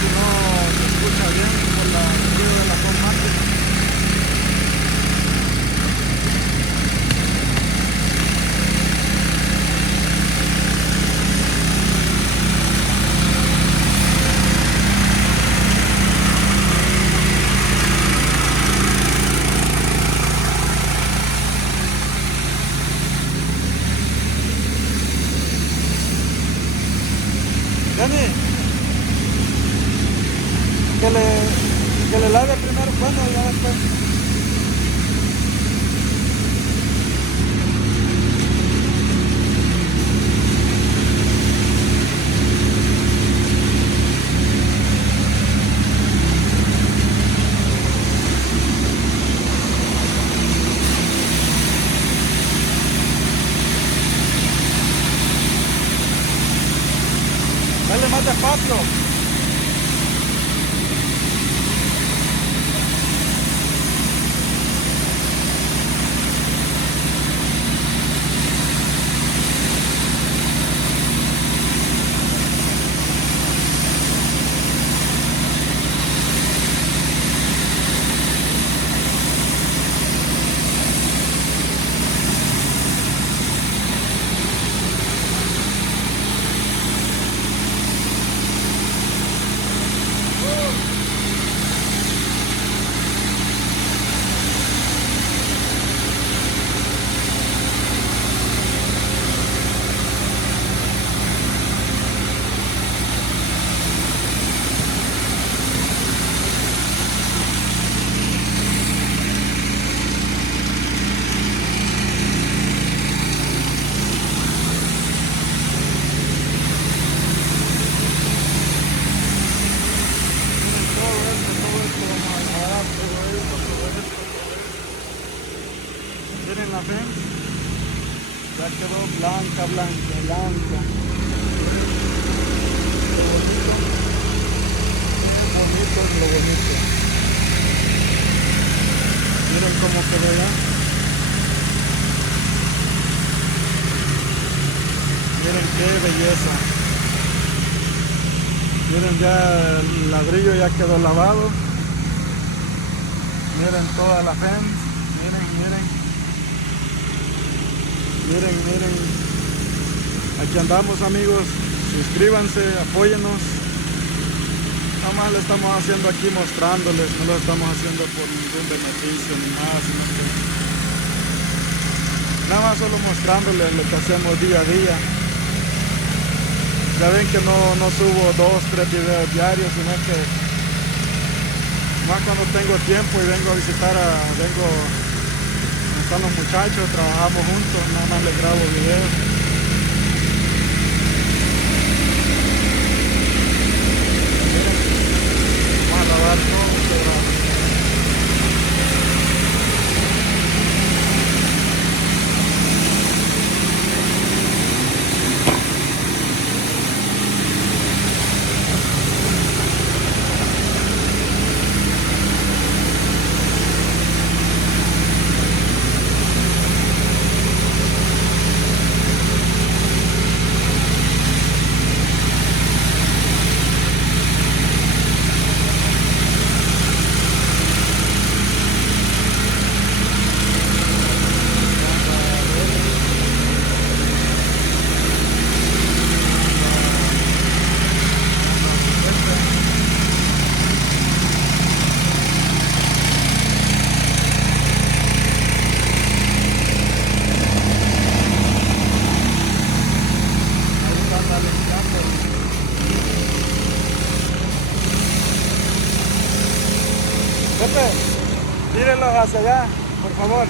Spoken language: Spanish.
si no se escucha bien por el ruido de la máquina. Dani, que le, que le lave primero, bueno, ya después. Dale más despacio. Miren la fence, ya quedó blanca, blanca, blanca. Lo bonito, bonito es lo bonito. Miren cómo quedó ya. Miren qué belleza. Miren ya el ladrillo ya quedó lavado. Miren toda la fence. Miren, miren. Miren, miren, aquí andamos, amigos, suscríbanse, apóyennos. Nada más lo estamos haciendo aquí mostrándoles, no lo estamos haciendo por ningún beneficio ni nada, sino que nada más solo mostrándoles lo que hacemos día a día. Ya ven que no subo 2, 3 videos diarios, sino que más cuando tengo tiempo y vengo a visitar están los muchachos, trabajamos juntos, nada más les grabo videos. Miren, vamos a lavar todo este brazo. Pepe, tírenlos hacia allá, por favor.